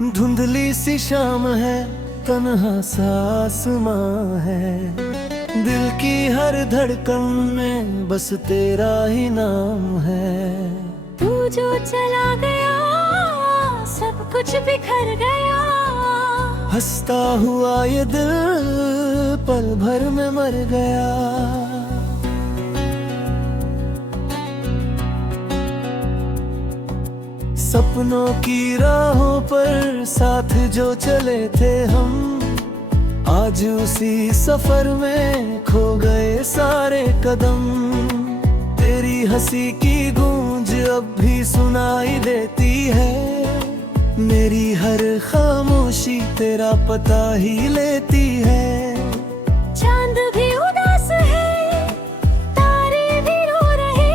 धुंधली सी शाम है, तन्हा सा आसमां है, दिल की हर धड़कन में बस तेरा ही नाम है। तू जो चला गया सब कुछ बिखर गया, हंसता हुआ ये दिल पल भर में मर गया। सपनों की राहों पर साथ जो चले थे हम, आज उसी सफर में खो गए सारे कदम। तेरी हंसी की गूंज अब भी सुनाई देती है, मेरी हर खामोशी तेरा पता ही लेती है। चांद भी उदास है, तारे भी रो रहे,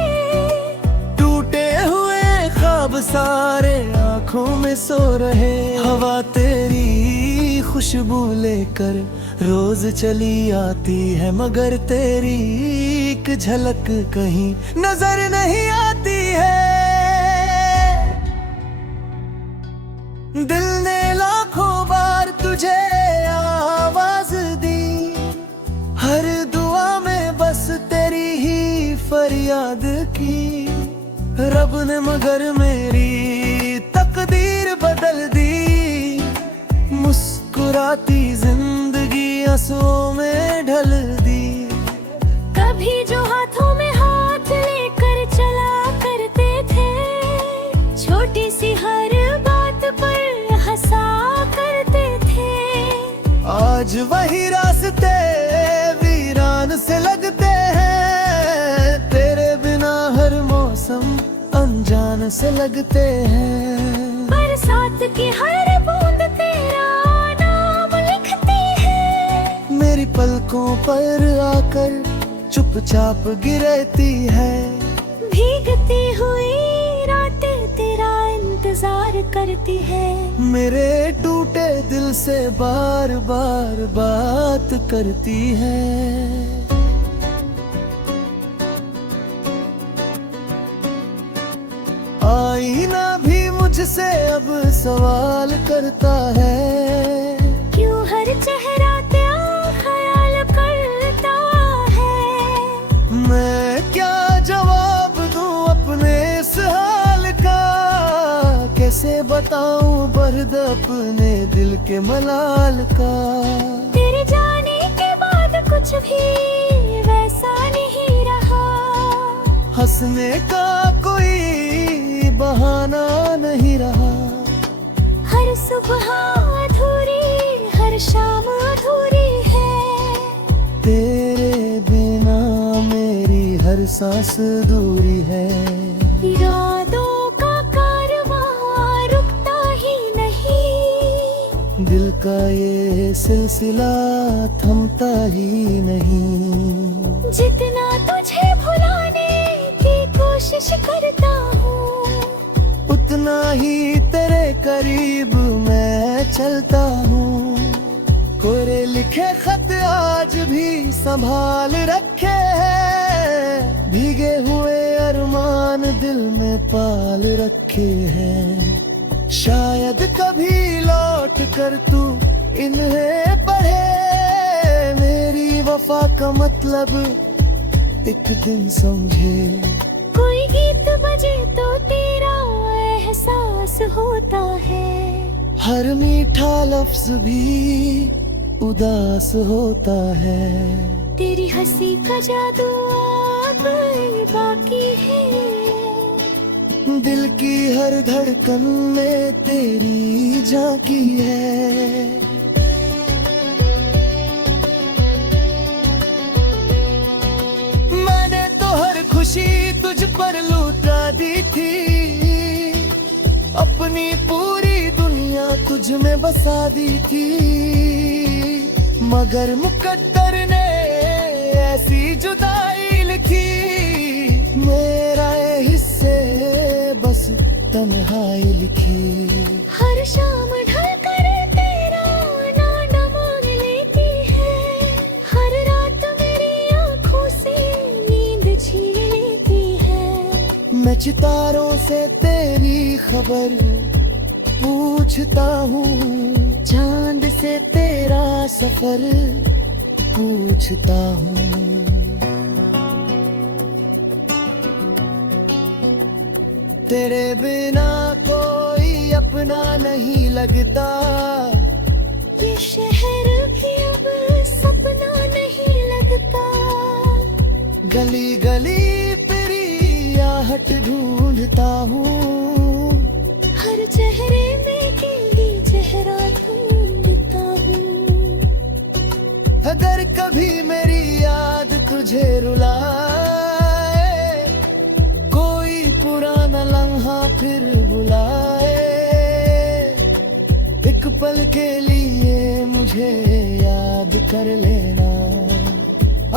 टूटे हुए ख्वाब सारे आँखों में सो रहे। हवा तेरी खुशबू लेकर रोज चली आती है, मगर तेरी एक झलक कहीं नजर नहीं आती है। दिल ने लाखों बार तुझे आवाज दी, हर दुआ में बस तेरी ही फरियाद की। रब ने मगर मेरी तकदीर बदल दी, मुस्कुराती जिंदगी आंसुओं में ढल दी। कभी जो हाथों में हाथ लेकर चला करते थे, छोटी सी हर बात पर हंसा करते थे, आज वही रास्ते वीरान से लगते हैं। तेरे बिना हर मौसम अनजान से लगते हैं। बरसात की हर बूंद तेरा नाम लिखती है, मेरी पलकों पर आकर चुपचाप गिरती है। भीगती हुई रातें तेरा इंतजार करती है, मेरे टूटे दिल से बार बार बात करती है। आईना भी मुझसे अब सवाल करता है, क्यों हर चेहरा तेरा ख्याल करता है। मैं क्या जवाब दूं अपने इस हाल का, कैसे बताऊं दर्द अपने दिल के मलाल का। तेरे जाने के बाद कुछ भी वैसा नहीं रहा, हंसने का कोई बहाना नहीं रहा। हर सुबह अधूरी हर शाम अधूरी है, तेरे बिना मेरी हर सांस दूरी है। इरादों का कारवां रुकता ही नहीं, दिल का ये सिलसिला थमता ही नहीं। जितना तुझे भुलाने की कोशिश करता हूँ, उतना ही तेरे करीब मैं चलता हूँ। कोरे लिखे खत आज भी संभाल रखे हैं, भीगे हुए अरमान दिल में पाल रखे हैं। शायद कभी लौट कर तू इन्हें पढ़े, मेरी वफा का मतलब एक दिन समझे। कोई गीत बजे तो तेरा एहसास होता है, हर मीठा लफ्ज भी उदास होता है। तेरी हंसी का जादू अब बाकी है, दिल की हर धड़कन में तेरी झांकी है। मैंने तो हर खुशी तुझ पर लुटा दी थी, अपनी पूरी दुनिया तुझ में बसा दी थी। मगर मुकद्दर ने ऐसी जुदाई लिखी, मेरा ये हिस्से बस तन्हाई लिखी। हर शाम ढल कर तेरा नाम मांग लेती है, हर रात मेरी आंखों से नींद छीन लेती है। मैं सितारों से तेरी खबर पूछता हूँ, चांद से तेरा सफर पूछता हूँ। तेरे बिना कोई अपना नहीं लगता, ये शहर भी अब सपना नहीं लगता। गली गली तेरी आहट ढूंढता हूँ, हर चेहरे में गिली चेहरा ढूंढता हूँ। अगर कभी मेरी याद तुझे रुलाए, कोई पुराना लम्हा फिर बुलाए, एक पल के लिए मुझे याद कर लेना,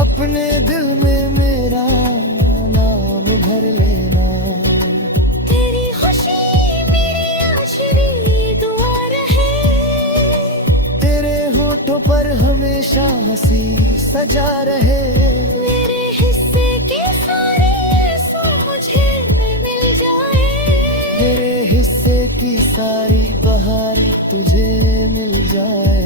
अपने दिल में मेरा नाम भर लेना। तेरी खुशी मेरी आखिरी दुआ रहे, तेरे होठों पर हमेशा हंसी सजा रहे। मेरे हिस्से के सारे आंसू मुझे मिल जाए, मेरे हिस्से की सारी बहारें तुझे मिल जाए।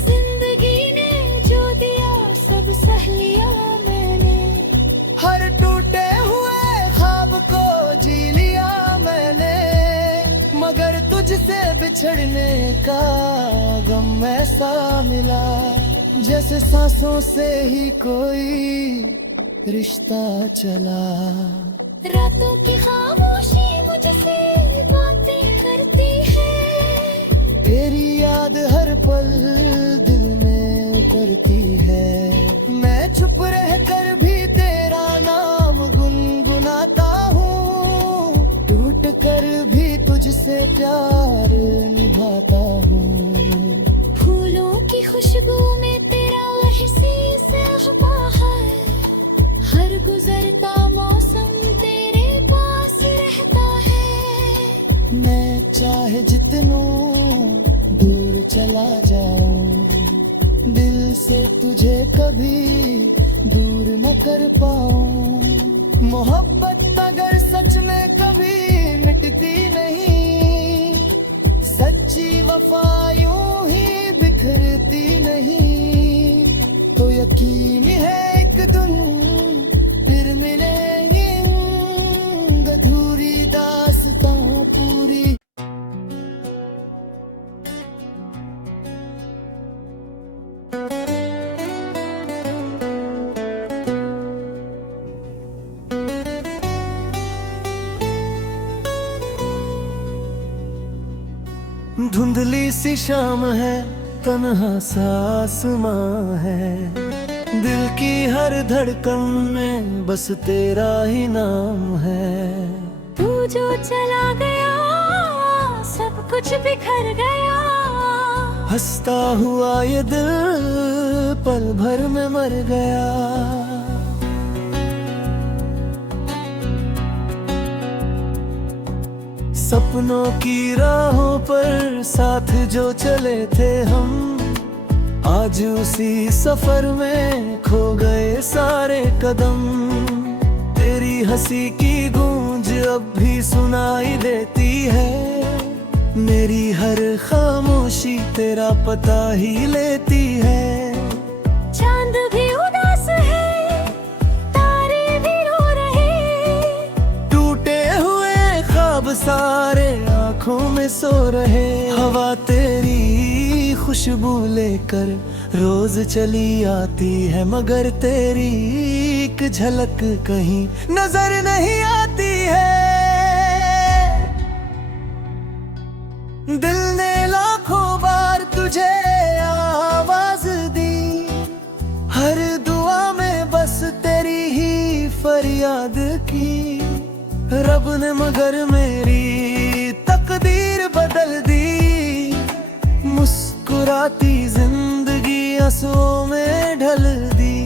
जिंदगी ने जो दिया सब सह लिया मैंने, हर टूटे हुए ख्वाब को जी लिया मैंने, मगर तुझसे बिछड़ने का गम ऐसा मिला, जैसे सांसों से ही कोई रिश्ता चला। रातों की खामोशी मुझसे बातें करती है, तेरी याद हर पल दिल में उतरती है। मैं चुप रहकर भी तेरा नाम गुनगुनाता हूँ, टूट कर भी तुझसे प्यार निभाता हूँ। फूलों की खुशबू में तेरा एहसास है, हर गुजरता मौसम तेरे पास रहता है। मैं चाहे जितनों दूर चला जाऊं, दिल से तुझे कभी दूर न कर पाऊं। मोहब्बत अगर सच में कभी मिटती नहीं, सच्ची वफा यूं ही बिखरती नहीं, तो यकीन है एक दिन फिर मिलेंगे अधूरी दास्तां पूरी। धुंधली सी शाम है, तन्हा सा आसमां है, दिल की हर धड़कन में बस तेरा ही नाम है। तू जो चला गया सब कुछ बिखर गया, हंसता हुआ ये दिल पल भर में मर गया। सपनों की राहों पर साथ जो चले थे हम, आज उसी सफर में खो गए सारे कदम। तेरी हंसी की गूंज अब भी सुनाई देती है, मेरी हर खामोशी तेरा पता ही लेती है। चांद भी उदास है, तारे भी रो रहे, टूटे हुए ख्वाब सारे आंखों में सो रहे। हवा तेरी खुशबू लेकर रोज चली आती है, मगर तेरी एक झलक कहीं नजर नहीं आती है। दिल ने लाखों बार तुझे आवाज दी, हर दुआ में बस तेरी ही फरियाद की। रब ने मगर मेरी तकदीर बदल दी, मुस्कुराती जिंदगी आंसुओं में ढल दी।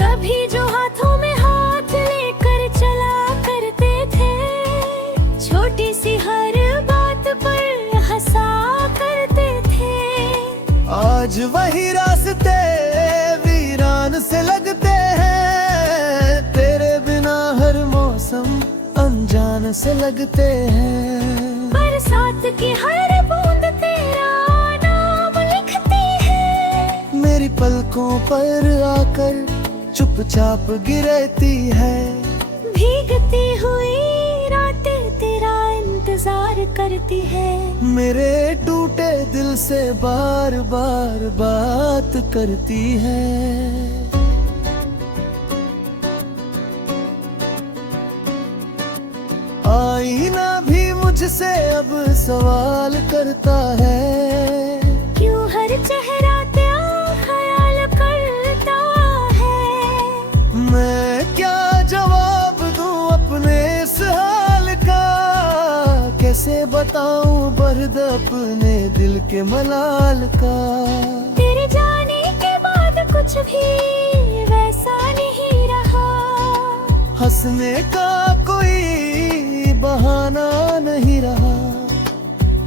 कभी जो हाथों में हाथ लेकर चला करते थे, छोटी सी हर बात पर हंसा करते थे, आज वही रास्ते वीरान से लगते हैं, तेरे बिना हर मौसम अनजान से लगते हैं। पर रात की हर बूंद तेरा नाम लिखती है। मेरी पलकों पर आकर चुपचाप गिरती है। भीगती हुई रातें तेरा इंतजार करती है। मेरे टूटे दिल से बार बार बात करती है। आईना भी मुझसे अब सवाल करता है। क्यों हर चेहरा तेरा ख्याल करता है। मैं क्या जवाब दूं अपने इस हाल का, कैसे बताऊं दर्द अपने दिल के मलाल का। तेरे जाने के बाद कुछ भी वैसा नहीं रहा। हंसने का कोई बहाना नहीं रहा।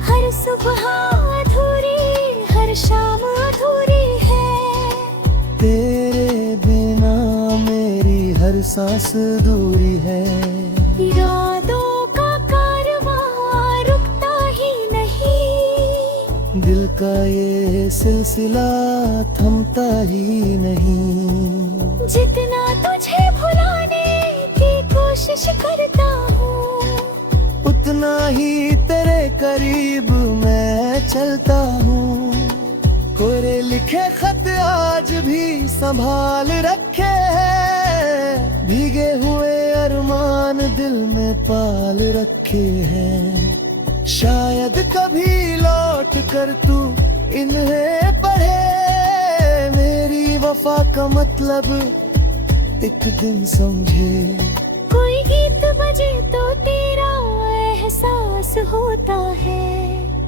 हर सुबह अधूरी हर शाम अधूरी है। तेरे बिना मेरी हर सांस दूरी है। इरादों का कारवां रुकता ही नहीं। दिल का ये सिलसिला थमता ही नहीं। जितना तुझे भुलाने की कोशिश करता हूँ, उतना ही तेरे करीब मैं चलता हूँ। कोरे लिखे खत आज भी संभाल रखे हैं। भीगे हुए अरमान दिल में पाल रखे हैं। शायद कभी लौट कर तू इन्हें पढ़े। मेरी वफा का मतलब एक दिन समझे। कोई गीत बजे तो तेरा एहसास होता है।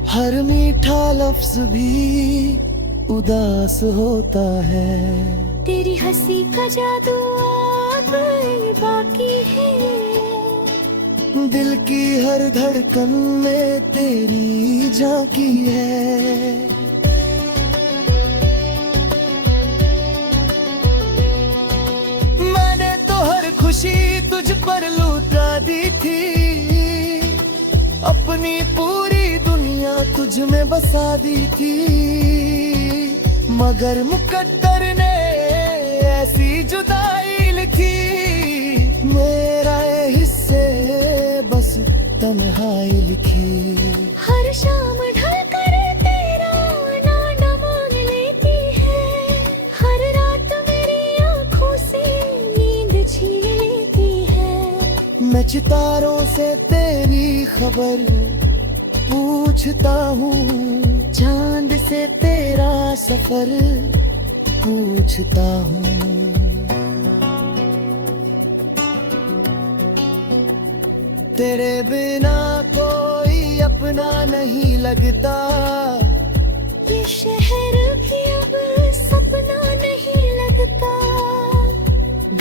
हर मीठा लफ्ज भी उदास होता है। तेरी हंसी का जादू अब बाकी है। दिल की हर धड़कन में तेरी झांकी है। मैंने तो हर खुशी तुझ पर लुटा दी थी। अपनी पूरी दुनिया तुझ में बसा दी थी। मगर मुकद्दर ने ऐसी जुदाई लिखी। मेरा ये हिस्से बस तन्हाई लिखी। हर शाम ढल कर तेरा नाम मांग लेती है। हर रात मेरी आंखों से नींद छीन लेती है। मैं सितारों से तेरी खबर पूछता हूँ। चांद से तेरा सफर पूछता हूँ। तेरे बिना कोई अपना नहीं लगता। ये शहर भी अब सपना नहीं लगता।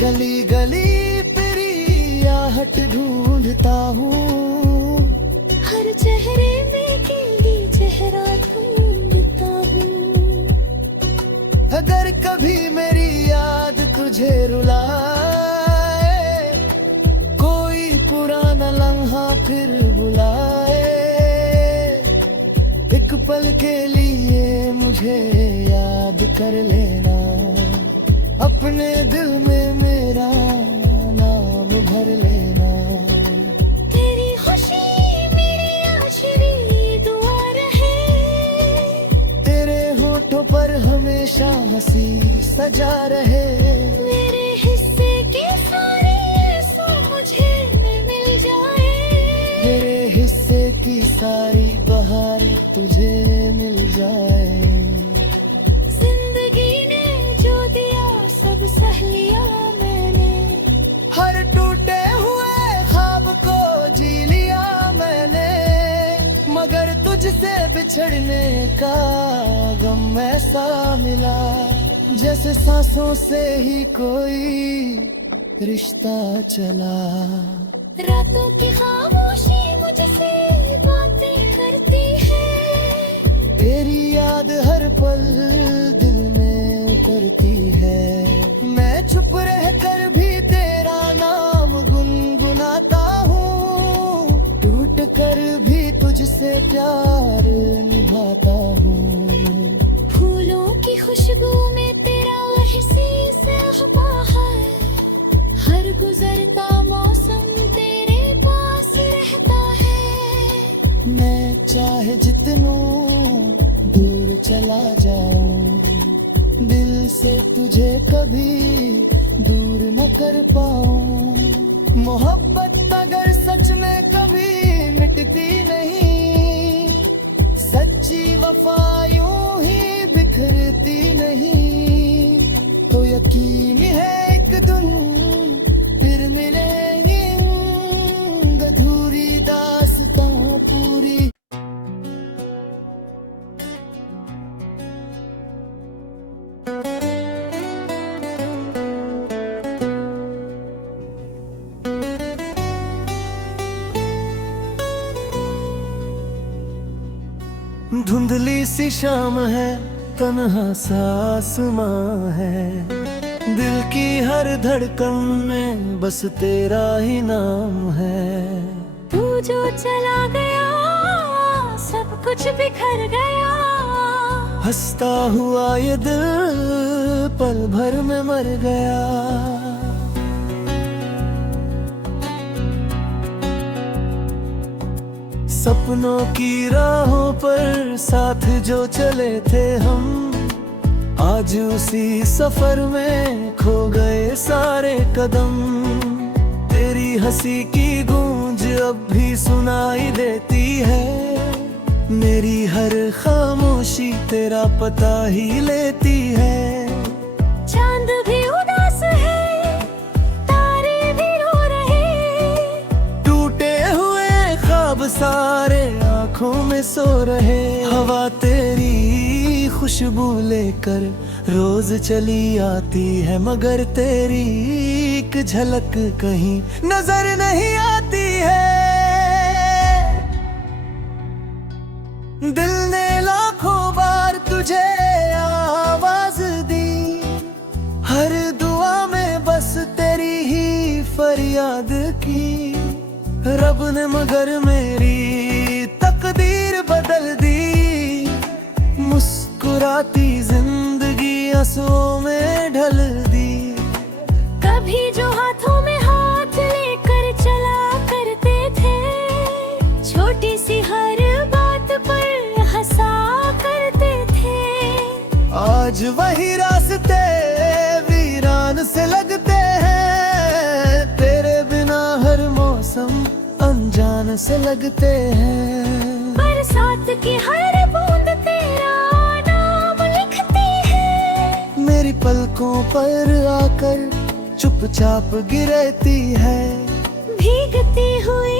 गली गली तेरी आहट ढूंढता हूँ। हर चेहरे में गिली चेहरा ढूंढता हूँ। अगर कभी मेरी याद तुझे रुलाए, कोई पुराना लम्हा फिर बुलाए, एक पल के लिए मुझे याद कर लेना। अपने दिल में मेरा नाम भर लेना। तेरी खुशी मेरी आखिरी दुआ रहे। तेरे होठों पर हमेशा हंसी सजा रहे। मेरे हिस्से के सारे आंसू मुझे मिल जाए। मेरे हिस्से की सारी बहारें तुझे मिल जाए। जिंदगी ने जो दिया सब सह लिया मैंने। हर टूटे हुए ख्वाब को जी लिया मैंने। मगर तुझसे बिछड़ने का गम ऐसा मिला, जैसे सांसों से ही कोई रिश्ता चला। रातों की खामोशी मुझसे बातें करती है। तेरी याद हर पल दिल में उतरती है। मैं चुप रह कर भी तेरा नाम गुनगुनाता हूँ। टूट कर भी तुझसे से प्यार निभाता हूँ। फूलों की खुशबू में तेरा एहसास रहता है, हर गुजरता मौसम तेरे पास रहता है। मैं चाहे जितनों दूर चला जाऊं, दिल से तुझे कभी दूर न कर पाऊं। मोहब्बत अगर सच में कभी मिटती नहीं, सच्ची वफा यूं ही बिखरती नहीं, तो यकीन है एक दिन फिर मिलेंगे अधूरी दास्तां पूरी। धुंधली सी शाम है, तन्हा सा आसमां है, दिल की हर धड़कन में बस तेरा ही नाम है। तू जो चला गया सब कुछ बिखर गया, हंसता हुआ ये दिल पल भर में मर गया। सपनों की राहों पर साथ जो चले थे हम, आज उसी सफर में खो गए सारे कदम। तेरी हंसी की गूंज अब भी सुनाई देती है, मेरी हर खामोशी तेरा पता ही लेती है। चांद भी उदास है, तारे भी रो रहे, टूटे हुए ख्वाब सारे आंखों में सो रहे। हवा तेरी खुशबू लेकर रोज चली आती है, मगर तेरी एक झलक कहीं नजर नहीं आती है। दिल ने लाखों बार तुझे आवाज दी, हर दुआ में बस तेरी ही फरियाद की। रब ने मगर मेरी तकदीर बदल दी, मुस्कुराती जिंदगी आंसुओं में ढल दी। कभी जो हाथों में हाथ लेकर चला करते थे, छोटी सी हर बात पर हंसा करते थे, आज वही रास्ते वीरान से लगते हैं, तेरे बिना हर मौसम अनजान से लगते हैं। बरसात की हर बूंद तेरा नाम लिखती है, मेरी पलकों पर आकर चुपचाप गिरती है। भीगती हुई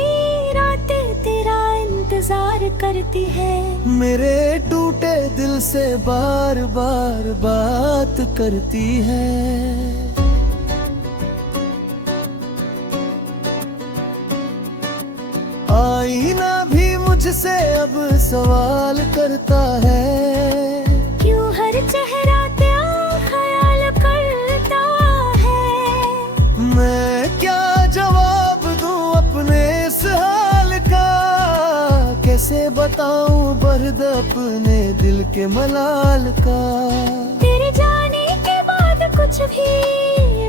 रातें तेरा इंतजार करती है, मेरे टूटे दिल से बार बार बात करती है। आईना भी मुझसे अब सवाल करता है, क्यों हर चेहरा तेरा ख्याल करता है। मैं क्या जवाब दूं अपने इस हाल का, कैसे बताऊं दर्द अपने दिल के मलाल का। तेरे जाने के बाद कुछ भी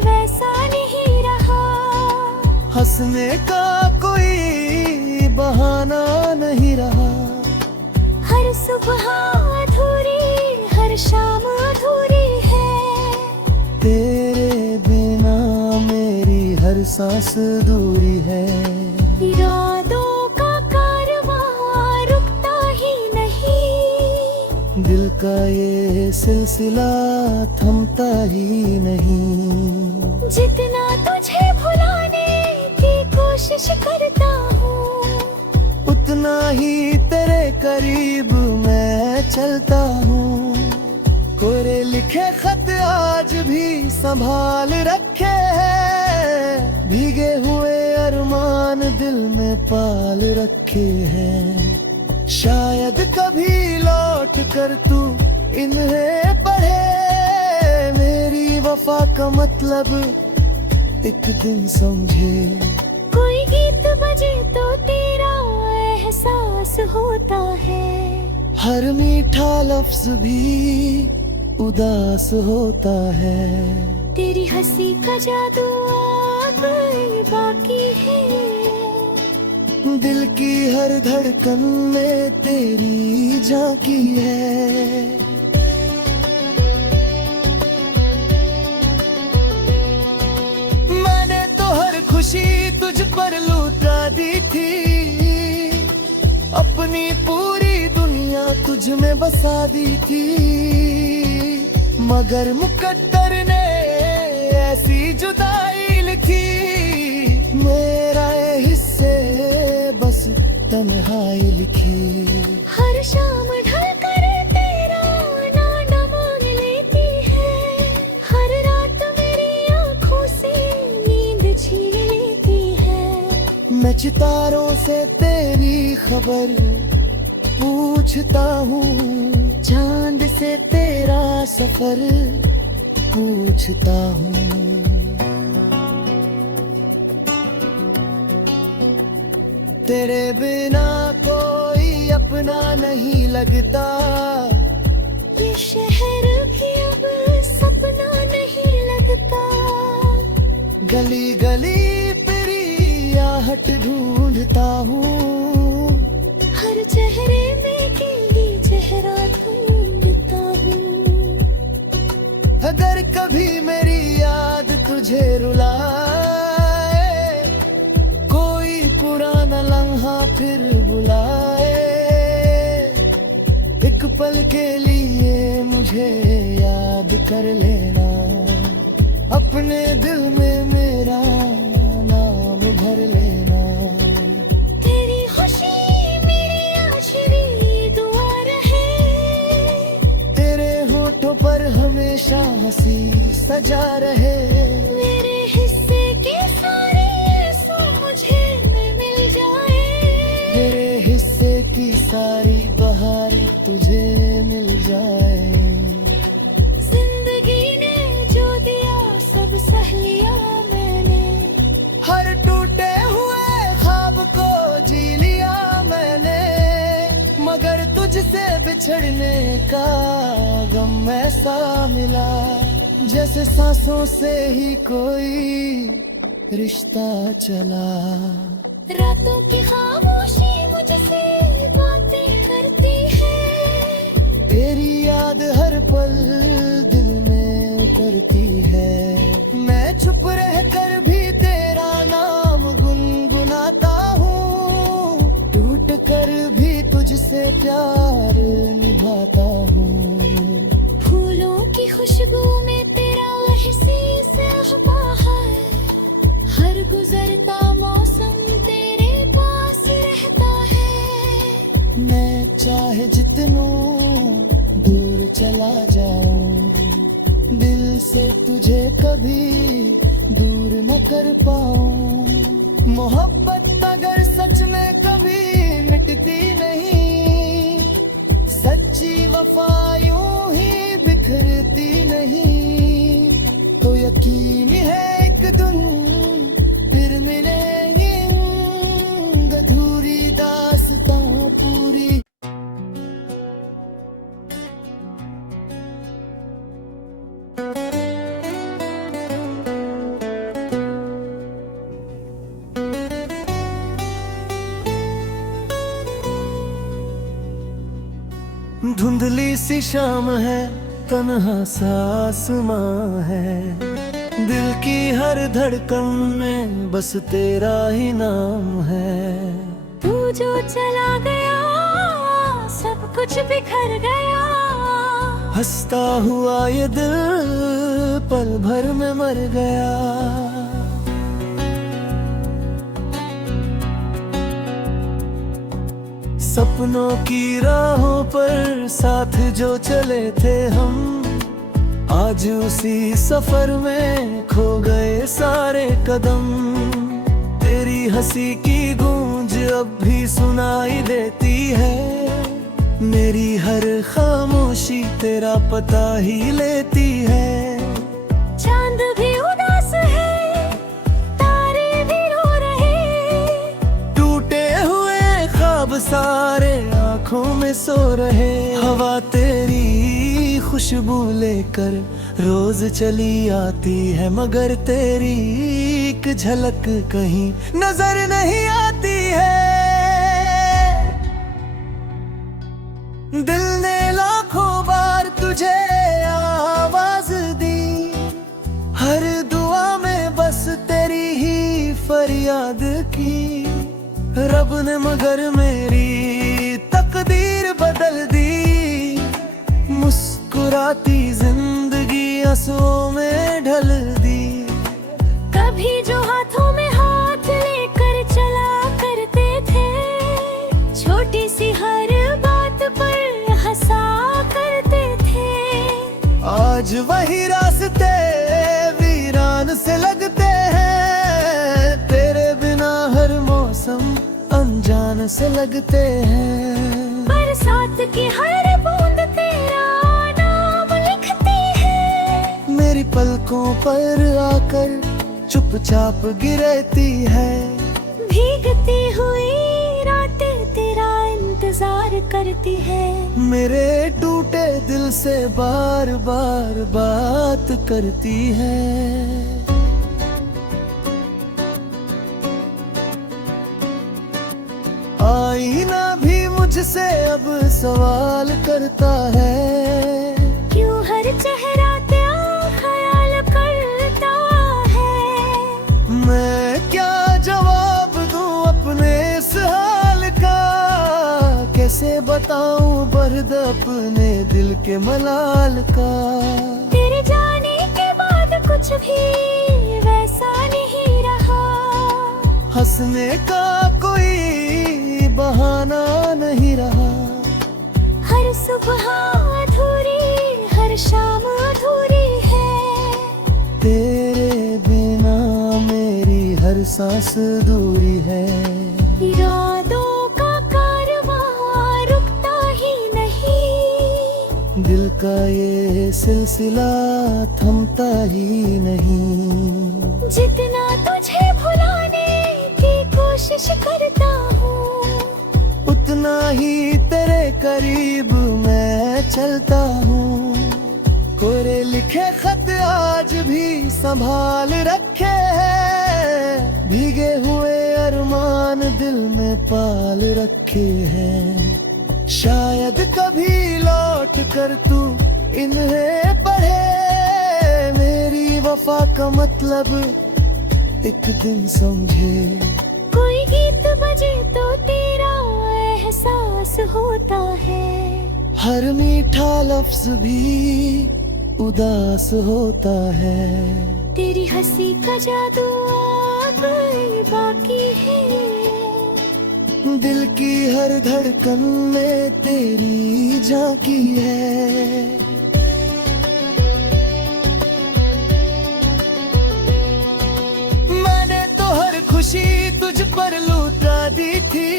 वैसा नहीं रहा, हंसने का कोई बहाना नहीं रहा। हर सुबह अधूरी हर शाम अधूरी है, तेरे बिना मेरी हर सांस दूरी है। इरादों का कारवां रुकता ही नहीं, दिल का ये सिलसिला थमता ही नहीं। जितना तुझे भुलाने की कोशिश करता हूँ, उतना ही तेरे करीब मैं चलता हूँ। कोरे लिखे खत आज भी संभाल रखे हैं, भीगे हुए अरमान दिल में पाल रखे हैं। शायद कभी लौट कर तू इन्हें पढ़े, मेरी वफा का मतलब एक दिन समझे। कोई गीत बजे तो तेरा एहसास होता है। हर मीठा लफ्ज भी उदास होता है। तेरी हंसी का जादू अब बाकी है। दिल की हर धड़कन में तेरी झांकी है। मैंने तो हर खुशी तुझ पर लुटा दी थी। अपनी पूरी दुनिया तुझ में बसा दी थी। मगर मुकद्दर ने ऐसी जुदाई लिखी। मेरा ये हिस्से बस तन्हाई लिखी। हर शाम ढल कर तेरा नाम मांग लेती है। हर रात मेरी आंखों से नींद छीन लेती है। मैं सितारों से तेरी खबर पूछता हूँ। चांद से तेरा सफर पूछता हूँ। तेरे बिना कोई अपना नहीं लगता। ये शहर भी अब सपना नहीं लगता। गली गली तेरी आहट ढूंढता हूँ। हर चेहरे में तेरी चेहरा ढूंढता हूँ। अगर कभी मेरी याद तुझे रुलाए, कोई पुराना लम्हा फिर बुलाए, एक पल के लिए मुझे याद कर लेना। अपने दिल में मेरा नाम भर लेना। तेरी खुशी मेरी आखिरी दुआ रहे। तेरे होठों पर हमेशा हंसी सजा रहे। मेरे हिस्से के सारे आंसू मुझे मिल जाए। मेरे हिस्से की सारी बहारें तुझे मिल जाए। जिंदगी ने जो दिया सब सह लिया मैंने। हर टूटे हुए ख्वाब को जी लिया मैंने। मगर तुझसे बिछड़ने का गम ऐसा मिला, जैसे सांसों से ही कोई रिश्ता चला। रातों की खामोशी मुझसे बातें करती है। तेरी याद हर पल दिल में उतरती है। मैं चुप रहकर भी तेरा नाम गुनगुनाता हूँ। टूट कर भी तुझसे प्यार निभाता हूँ। फूलों की खुशबू में तेरा एहसास है। हर गुजरता मौसम तेरे पास रहता है। मैं चाहे जितनों दूर चला जाऊं, दिल से तुझे कभी दूर न कर पाऊं। मोहब्बत अगर सच में कभी मिटती नहीं, सच्ची वफा यूं ही बिखरती नहीं, तो यकीन है एक दिन फिर मिलेंगे। अधूरी दास्तां पूरी। धुंधली सी शाम है, तन्हा सा आसमां है। दिल की हर धड़कन में बस तेरा ही नाम है। तू जो चला गया सब कुछ बिखर गया। हंसता हुआ ये दिल पल भर में मर गया। सपनों की राहों पर साथ जो चले थे हम, आज उसी सफर में खो गए सारे कदम। तेरी हंसी की गूंज अब भी सुनाई देती है। मेरी हर खामोशी तेरा पता ही लेती है। चांद भी उदास है, तारे भी रो रहे। टूटे हुए ख्वाब सारे आँखों में सो रहे। हवा तेरी खुशबू लेकर रोज चली आती है, मगर तेरी एक झलक कहीं नजर नहीं आती है। दिल ने लाखों बार तुझे आवाज दी, हर दुआ में बस तेरी ही फरियाद की। रब ने मगर मेरी तकदीर बदल दी, मुस्कुराती जिंदगी आंसुओं में ढल दी। कभी जो हाथों में हाथ लेकर चला करते थे, छोटी सी हर बात पर हंसा करते थे। आज वही रास्ते वीरान से लगते हैं, तेरे बिना हर मौसम अनजान से लगते हैं। बरसात की हर बूंद तेरा नाम लिखती है, मेरी पलकों पर आकर चुपचाप गिरती है। भीगती हुई रातें तेरा इंतजार करती है, मेरे टूटे दिल से बार बार बात करती है। आईना भी मुझसे अब सवाल करता है, क्यों हर चेहरा तेरा ख्याल करता है। मैं क्या जवाब दूं अपने इस हाल का, कैसे बताऊं दर्द अपने दिल के मलाल का। तेरे जाने के बाद कुछ भी वैसा नहीं रहा, हंसने का कोई बहाना नहीं रहा। हर सुबह अधूरी हर शाम अधूरी है, तेरे बिना मेरी हर सांस दूरी है। इरादों का कारवां रुकता ही नहीं, दिल का ये सिलसिला थमता ही नहीं। जितना तुझे भुलाने की कोशिश करता हूँ, उतना ही तेरे करीब मैं चलता हूँ। कोरे लिखे खत आज भी संभाल रखे हैं, भीगे हुए अरमान दिल में पाल रखे हैं। शायद कभी लौट कर तू इन्हें पढ़े, मेरी वफा का मतलब एक दिन समझे। कोई गीत बजे तो तेरा एहसास होता है, हर मीठा लफ्ज भी उदास होता है। तेरी हंसी का जादू अब बाकी है, दिल की हर धड़कन में तेरी झांकी है। मैंने तो हर खुशी तुझ पर लुटा दी थी,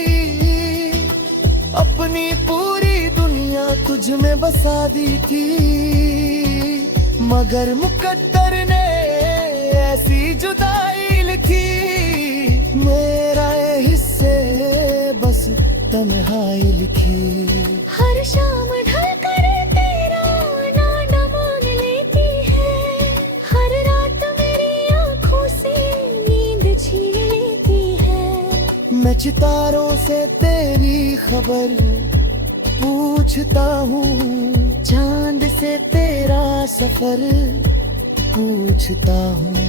अपनी पूरी दुनिया तुझ में बसा दी थी। मगर मुकद्दर ने ऐसी जुदाई लिखी, मेरा ये हिस्से बस तन्हाई लिखी। हर शाम ढल कर तेरा नाम मांग लेती है, हर रात मेरी आंखों से नींद छीन लेती है। मैं सितारों से तेरी खबर पूछता हूँ, चांद से तेरा सफर पूछता हूँ।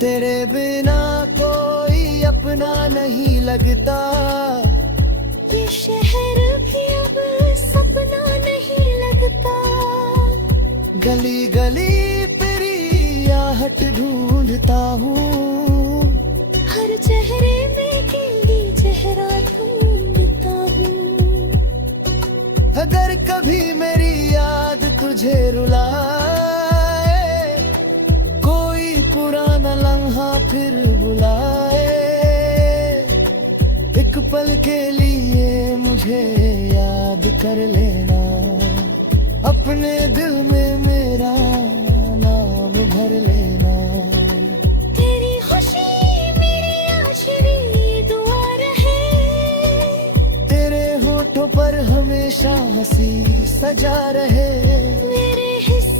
तेरे बिना कोई अपना नहीं लगता, ये शहर भी अब सपना नहीं लगता। गली गली तेरी आहट ढूंढता हूँ, हर चेहरे में गिली चेहरा ढूंढता हूँ। अगर कभी मेरी याद तुझे रुलाए, कोई पुराना लम्हा फिर बुलाए, एक पल के लिए मुझे याद कर लेना, अपने दिल में मेरा नाम भर लेना। तेरी खुशी मेरी आशी हमेशा हंसी सजा रहे। मेरे हिस्से